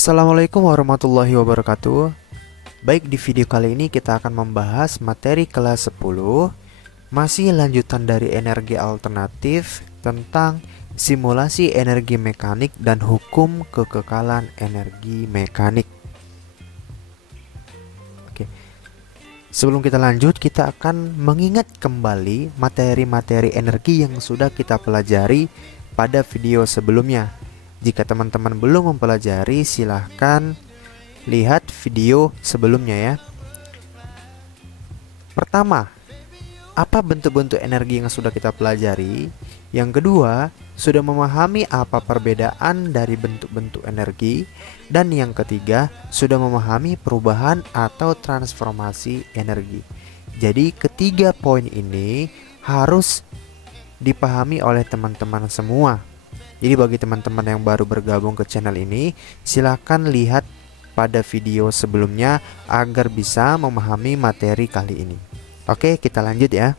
Assalamualaikum warahmatullahi wabarakatuh. Baik, di video kali ini kita akan membahas materi kelas 10, masih lanjutan dari energi alternatif tentang simulasi energi mekanik dan hukum kekekalan energi mekanik. Oke. Sebelum kita lanjut, kita akan mengingat kembali materi-materi energi yang sudah kita pelajari pada video sebelumnya. Jika teman-teman belum mempelajari, silahkan lihat video sebelumnya ya. Pertama, apa bentuk-bentuk energi yang sudah kita pelajari? Yang kedua, sudah memahami apa perbedaan dari bentuk-bentuk energi? Dan yang ketiga, sudah memahami perubahan atau transformasi energi. Jadi ketiga poin ini harus dipahami oleh teman-teman semua. Jadi bagi teman-teman yang baru bergabung ke channel ini, silakan lihat pada video sebelumnya agar bisa memahami materi kali ini. Oke, kita lanjut ya.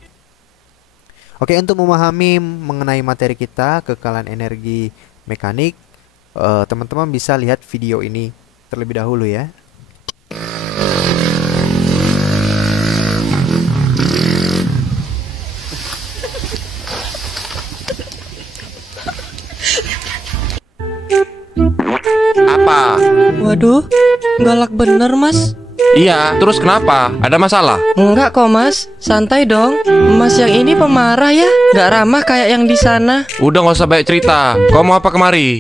Oke, untuk memahami mengenai materi kita, kekekalan energi mekanik, teman-teman bisa lihat video ini terlebih dahulu ya. Apa? Waduh, galak bener mas. Iya, terus kenapa? Ada masalah? Enggak kok mas, santai dong. Mas yang ini pemarah ya, nggak ramah kayak yang di sana. Udah nggak usah banyak cerita. Kau mau apa kemari?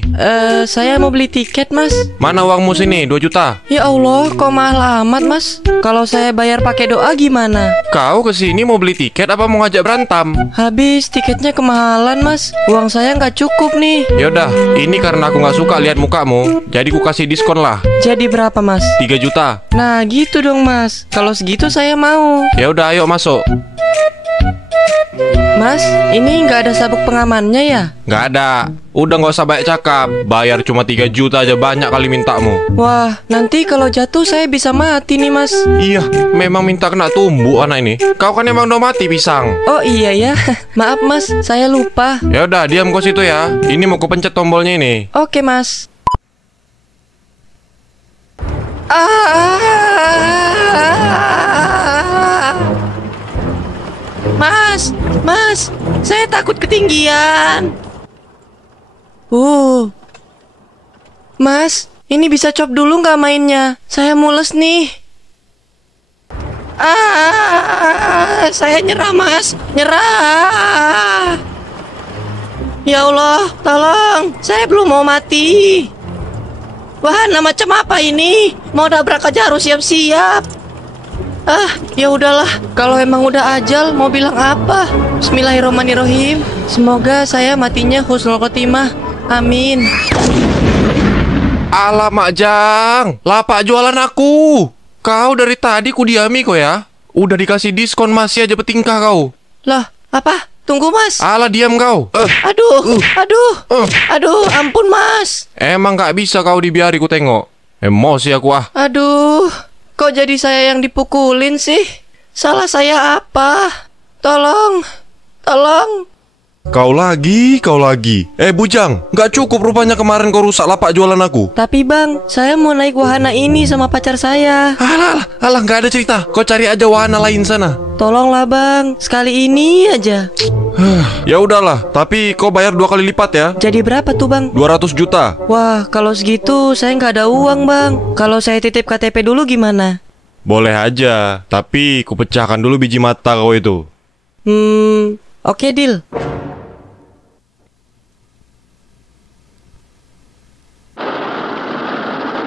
Saya mau beli tiket mas. Mana uangmu sini? 2 juta. Ya Allah, kok mahal amat mas. Kalau saya bayar pakai doa gimana? Kau kesini mau beli tiket apa mau ngajak berantem? Habis tiketnya kemahalan mas. Uang saya nggak cukup nih. Yaudah, ini karena aku nggak suka lihat mukamu, jadi ku kasih diskon lah. Jadi berapa mas? 3 juta. Nah gitu dong mas. Kalau segitu saya mau. Ya udah, ayo masuk. Mas, ini nggak ada sabuk pengamannya ya? Nggak ada. Udah nggak usah banyak cakap. Bayar cuma 3 juta aja banyak kali mintamu. Wah, nanti kalau jatuh saya bisa mati nih mas. Iya, memang minta kena tumbuk anak ini. Kau kan emang udah mati pisang. Oh iya ya, maaf mas, saya lupa. Ya udah, diam kau situ ya. Ini mau kupencet tombolnya ini. Oke mas. Mas, saya takut ketinggian. Mas, ini bisa cop dulu nggak mainnya? Saya mules nih. Saya nyerah mas, nyerah. Ya Allah, tolong, saya belum mau mati. Wahana macam apa ini? Mau dabrak aja harus siap-siap. Ya udahlah. Kalau emang udah ajal, mau bilang apa? Bismillahirrahmanirrahim. Semoga saya matinya husnul khotimah. Amin. Alamak Jang, lapak jualan aku. Kau dari tadi ku diami kok ya. Udah dikasih diskon masih aja petingkah kau. Lah, apa? Tunggu mas. Alah diam kau. Aduh, ampun mas. Emang gak bisa kau dibiari ku tengok. Emosi aku ah. Aduh, kok jadi saya yang dipukulin sih? Salah saya apa? Tolong. Kau lagi. Bujang, gak cukup rupanya kemarin kau rusak lapak jualan aku. Tapi bang, saya mau naik wahana ini sama pacar saya. Alah, gak ada cerita. Kau cari aja wahana lain sana. Tolonglah bang, sekali ini aja. Ya udahlah, tapi kau bayar 2 kali lipat ya. Jadi berapa tuh bang? 200 juta. Wah, kalau segitu saya nggak ada uang bang. Kalau saya titip KTP dulu gimana? Boleh aja, tapi ku pecahkan dulu biji mata kau itu. Oke deal.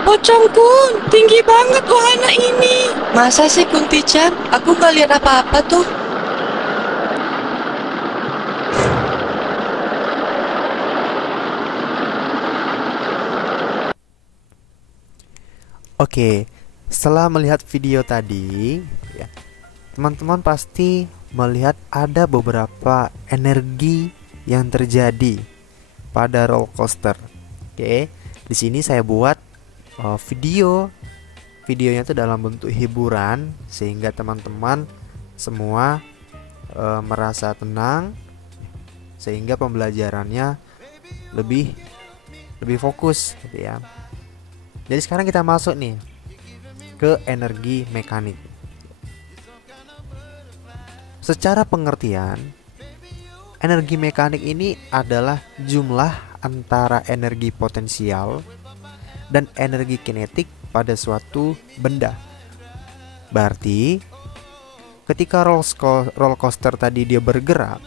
Pocongku, tinggi banget wahana ini. Masa sih Kunti-chan? Aku nggak lihat apa-apa tuh. Oke, setelah melihat video tadi, ya, teman-teman pasti melihat ada beberapa energi yang terjadi pada roller coaster. Oke, di sini saya buat videonya itu dalam bentuk hiburan sehingga teman-teman semua merasa tenang, sehingga pembelajarannya lebih fokus gitu ya. Jadi sekarang kita masuk nih ke energi mekanik. Secara pengertian, energi mekanik ini adalah jumlah antara energi potensial dan energi kinetik pada suatu benda. Berarti ketika roller coaster tadi dia bergerak,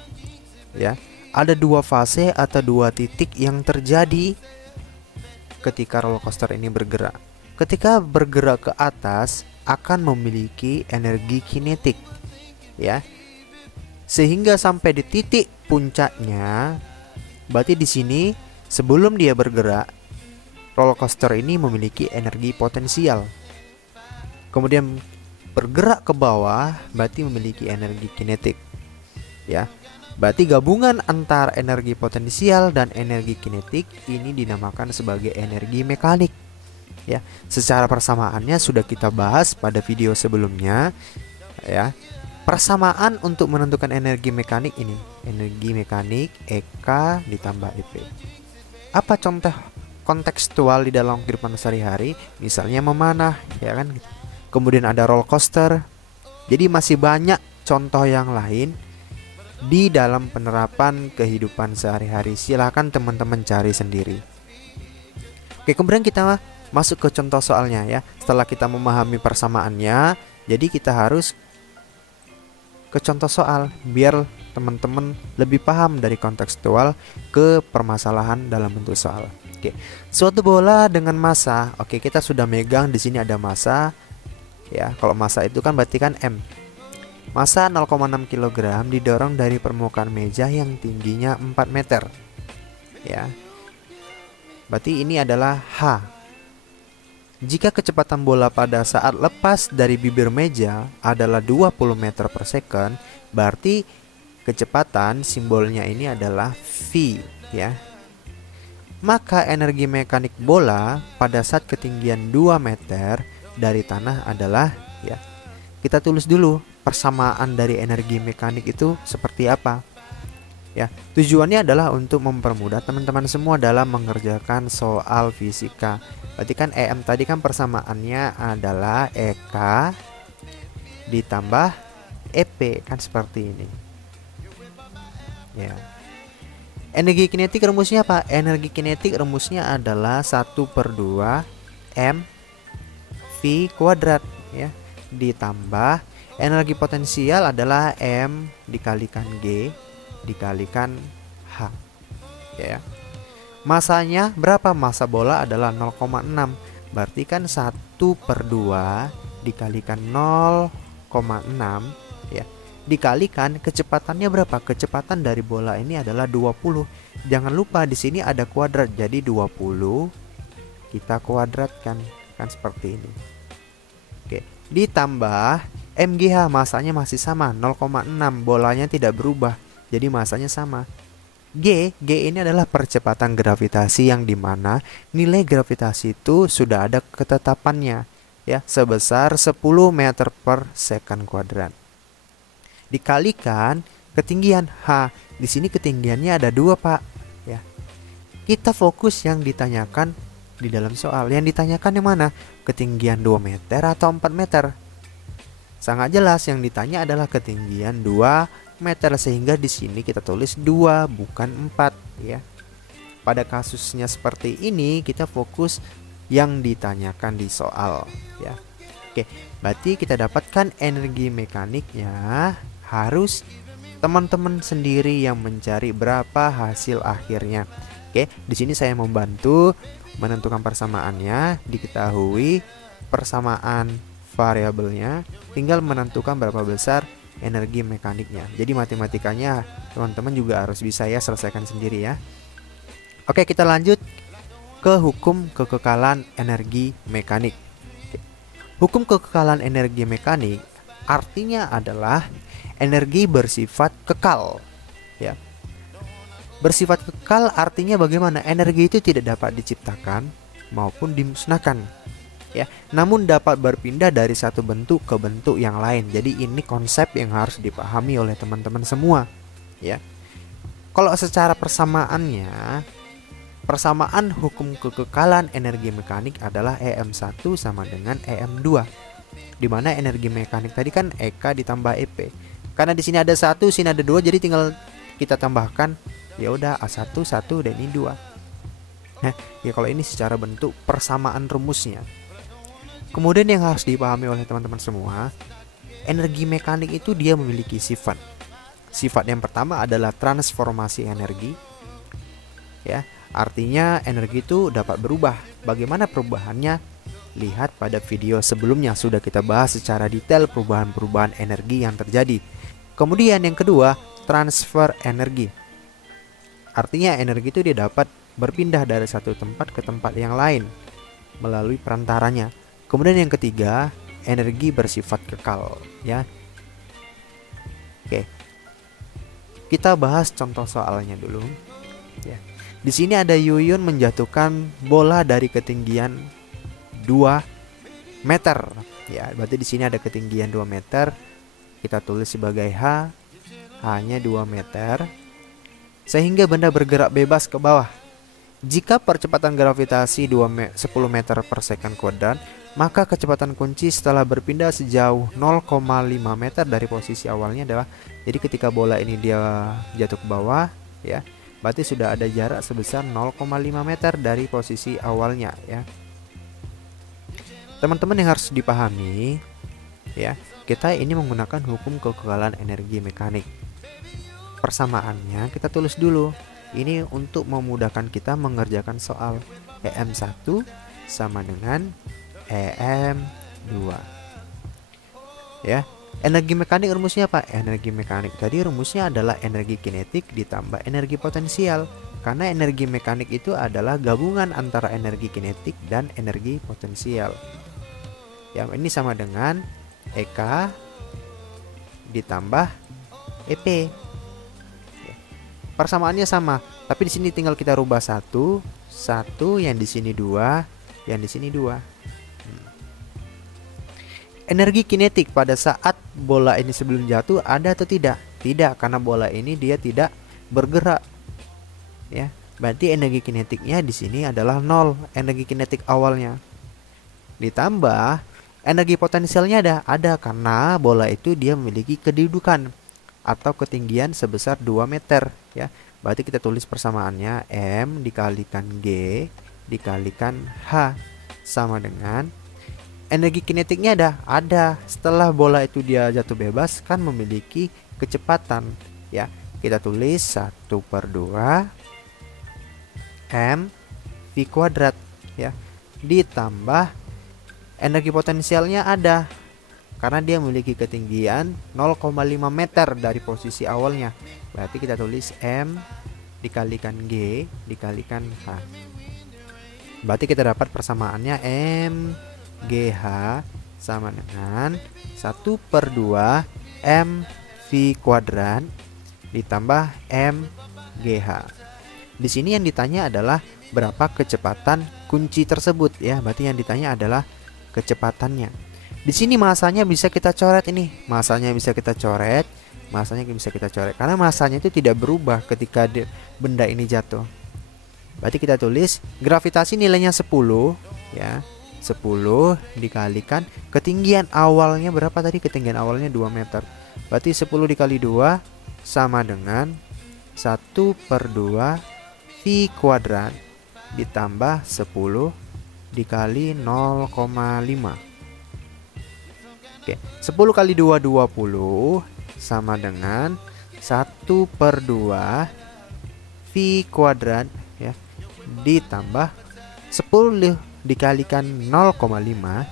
ya, ada dua fase atau dua titik yang terjadi ketika roller coaster ini bergerak. Ketika bergerak ke atas akan memiliki energi kinetik, ya. Sehingga sampai di titik puncaknya, berarti di sini sebelum dia bergerak, roller coaster ini memiliki energi potensial. Kemudian bergerak ke bawah, berarti memiliki energi kinetik. Ya. Berarti gabungan antara energi potensial dan energi kinetik ini dinamakan sebagai energi mekanik. Ya, secara persamaannya sudah kita bahas pada video sebelumnya, ya. Persamaan untuk menentukan energi mekanik ini, energi mekanik EK ditambah EP. Apa contoh kontekstual di dalam kehidupan sehari-hari? Misalnya memanah, ya kan? Kemudian ada roller coaster. Jadi masih banyak contoh yang lain di dalam penerapan kehidupan sehari-hari. Silakan teman-teman cari sendiri. Oke, kemudian kita masuk ke contoh soalnya ya. Setelah kita memahami persamaannya, jadi kita harus ke contoh soal biar teman-teman lebih paham dari kontekstual ke permasalahan dalam bentuk soal. Oke, suatu bola dengan massa. Oke, kita sudah megang di sini ada massa. Ya, kalau massa itu kan berarti kan M. Massa 0,6 kg didorong dari permukaan meja yang tingginya 4 meter. Ya. Berarti ini adalah H. Jika kecepatan bola pada saat lepas dari bibir meja adalah 20 meter per second, berarti kecepatan simbolnya ini adalah V, ya. Maka energi mekanik bola pada saat ketinggian 2 meter dari tanah adalah, ya. Kita tulis dulu persamaan dari energi mekanik itu seperti apa. Ya, tujuannya adalah untuk mempermudah teman-teman semua dalam mengerjakan soal fisika. Berarti kan EM tadi kan persamaannya adalah EK ditambah EP, kan seperti ini. Ya. Energi kinetik rumusnya apa? Energi kinetik rumusnya adalah 1/2 M V kuadrat, ya, ditambah energi potensial adalah M dikalikan G dikalikan H, ya. Masanya berapa? Massa bola adalah 0,6. Berarti kan 1/2 dikalikan 0,6, ya, dikalikan kecepatannya berapa? Kecepatan dari bola ini adalah 20. Jangan lupa di sini ada kuadrat, jadi 20 kita kuadratkan, kan seperti ini. Oke, ditambah MGH, masanya masih sama 0,6, bolanya tidak berubah, jadi masanya sama. G ini adalah percepatan gravitasi yang dimana nilai gravitasi itu sudah ada ketetapannya, ya, sebesar 10 meter per second kuadrat. Dikalikan ketinggian H. Di sini ketinggiannya ada 2, Pak, ya. Kita fokus yang ditanyakan di dalam soal. Yang ditanyakan yang mana? Ketinggian 2 meter atau 4 meter? Sangat jelas yang ditanya adalah ketinggian 2 meter, sehingga di sini kita tulis 2 bukan 4, ya. Pada kasusnya seperti ini kita fokus yang ditanyakan di soal, ya. Oke, berarti kita dapatkan energi mekaniknya, harus teman-teman sendiri yang mencari berapa hasil akhirnya. Oke, di sini saya membantu menentukan persamaannya, diketahui persamaan variabelnya, tinggal menentukan berapa besar energi mekaniknya. Jadi matematikanya teman-teman juga harus bisa ya selesaikan sendiri ya. Oke, kita lanjut ke hukum kekekalan energi mekanik. Hukum kekekalan energi mekanik artinya adalah energi bersifat kekal, ya. Bersifat kekal artinya bagaimana? Energi itu tidak dapat diciptakan maupun dimusnahkan, ya, namun dapat berpindah dari satu bentuk ke bentuk yang lain. Jadi ini konsep yang harus dipahami oleh teman-teman semua, ya. Kalau secara persamaannya, Persamaan hukum kekekalan energi mekanik adalah EM1 sama dengan EM2. Di mana energi mekanik tadi kan EK ditambah EP. Karena di sini ada 1, sini ada 2, jadi tinggal kita tambahkan, ya udah A1 1 dan ini 2. Nah, ya kalau ini secara bentuk persamaan rumusnya. Kemudian yang harus dipahami oleh teman-teman semua, energi mekanik itu dia memiliki sifat. Sifat yang pertama adalah transformasi energi. Ya, artinya energi itu dapat berubah. Bagaimana perubahannya? Lihat pada video sebelumnya, sudah kita bahas secara detail perubahan-perubahan energi yang terjadi. Kemudian yang kedua, transfer energi. Artinya energi itu dia dapat berpindah dari satu tempat ke tempat yang lain melalui perantaranya. Kemudian yang ketiga, energi bersifat kekal, ya. Oke. Kita bahas contoh soalnya dulu, ya. Di sini ada Yuyun menjatuhkan bola dari ketinggian 2 meter. Ya, berarti di sini ada ketinggian 2 meter. Kita tulis sebagai H, H-nya 2 meter. Sehingga benda bergerak bebas ke bawah. Jika percepatan gravitasi 10 meter per second kuadrat, maka kecepatan kunci setelah berpindah sejauh 0,5 meter dari posisi awalnya adalah, jadi ketika bola ini dia jatuh ke bawah, ya, berarti sudah ada jarak sebesar 0,5 meter dari posisi awalnya, ya. Teman-teman yang harus dipahami, ya, kita ini menggunakan hukum kekekalan energi mekanik. Persamaannya kita tulis dulu. Ini untuk memudahkan kita mengerjakan soal. EM1 sama dengan EM2. Ya, energi mekanik rumusnya apa? Energi mekanik tadi rumusnya adalah energi kinetik ditambah energi potensial. Karena energi mekanik itu adalah gabungan antara energi kinetik dan energi potensial. Yang ini sama dengan EK ditambah EP. Persamaannya sama, tapi di sini tinggal kita rubah 1, yang di sini 2, yang di sini 2. Energi kinetik pada saat bola ini sebelum jatuh ada atau tidak? Tidak, karena bola ini dia tidak bergerak. Ya, berarti energi kinetiknya di sini adalah 0, energi kinetik awalnya. Ditambah energi potensialnya ada karena bola itu dia memiliki kedudukan atau ketinggian sebesar 2 meter, ya. Berarti kita tulis persamaannya M dikalikan G dikalikan H sama dengan energi kinetiknya ada. Setelah bola itu dia jatuh bebas kan memiliki kecepatan, ya. Kita tulis 1/2 M V kuadrat, ya, ditambah energi potensialnya ada karena dia memiliki ketinggian 0,5 meter dari posisi awalnya. Berarti kita tulis M dikalikan G dikalikan H. Berarti kita dapat persamaannya M GH sama dengan 1/2 M V kuadrat ditambah M GH. Di sini yang ditanya adalah berapa kecepatan kunci tersebut, ya. Berarti yang ditanya adalah kecepatannya. Di sini masanya bisa kita coret ini. Masanya bisa kita coret karena masanya itu tidak berubah ketika benda ini jatuh. Berarti kita tulis gravitasi nilainya 10, ya. 10 dikalikan ketinggian awalnya berapa tadi? Ketinggian awalnya 2 meter. Berarti 10 dikali 2 sama dengan 1/2 V kuadrat ditambah 10 dikali 0,5. Oke, 10 kali 2 20 sama dengan 1/2 V kuadrat, ya, ditambah 10 dikalikan 0,5.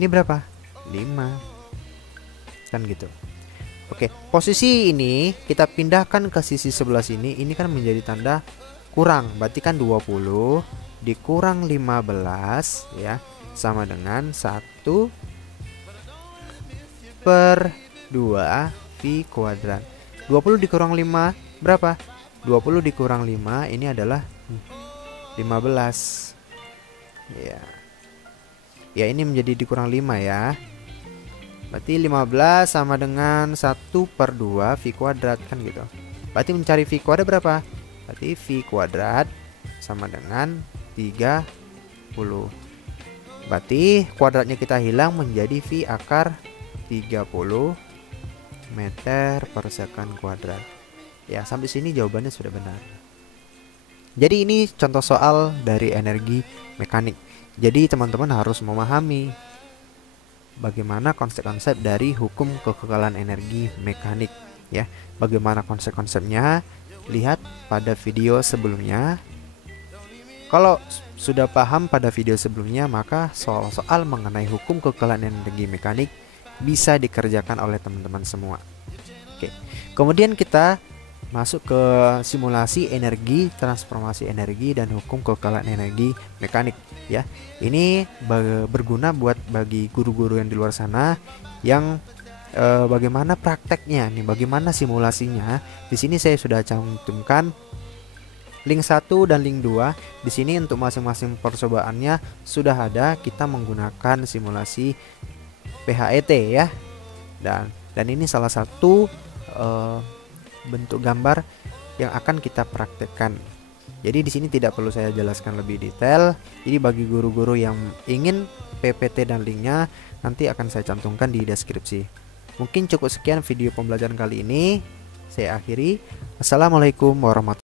Ini berapa? 5. Kan gitu. Oke, posisi ini kita pindahkan ke sisi sebelah sini. Ini kan menjadi tanda kurang. Berarti kan 20 dikurang 15, ya, sama dengan 1/2 V kuadrat. 20 dikurang 5 berapa? 20 dikurang 5 ini adalah 15. Ya. Ya, ini menjadi dikurang 5, ya. Berarti 15 sama dengan 1/2 V kuadrat, kan gitu. Berarti mencari V kuadrat berapa? Berarti V kuadrat sama dengan 30. Berarti kuadratnya kita hilang menjadi V akar 30 meter per second kuadrat. Ya, sampai sini jawabannya sudah benar. Jadi ini contoh soal dari energi mekanik. Jadi teman-teman harus memahami bagaimana konsep-konsep dari hukum kekekalan energi mekanik ya. Bagaimana konsep-konsepnya? Lihat pada video sebelumnya. Kalau sudah paham pada video sebelumnya, maka soal-soal mengenai hukum kekekalan energi mekanik bisa dikerjakan oleh teman-teman semua. Oke. Kemudian kita masuk ke simulasi energi, transformasi energi, dan hukum kekekalan energi mekanik ya. Ini berguna buat bagi guru-guru yang di luar sana yang bagaimana prakteknya nih, bagaimana simulasinya. Di sini saya sudah cantumkan link 1 dan link 2. Di sini untuk masing-masing percobaannya sudah ada, kita menggunakan simulasi PHET ya. Dan ini salah satu bentuk gambar yang akan kita praktekkan. Jadi di sini tidak perlu saya jelaskan lebih detail. Jadi bagi guru-guru yang ingin PPT dan linknya nanti akan saya cantumkan di deskripsi. Mungkin cukup sekian video pembelajaran kali ini. Saya akhiri. Assalamualaikum warahmatullahi wabarakatuh.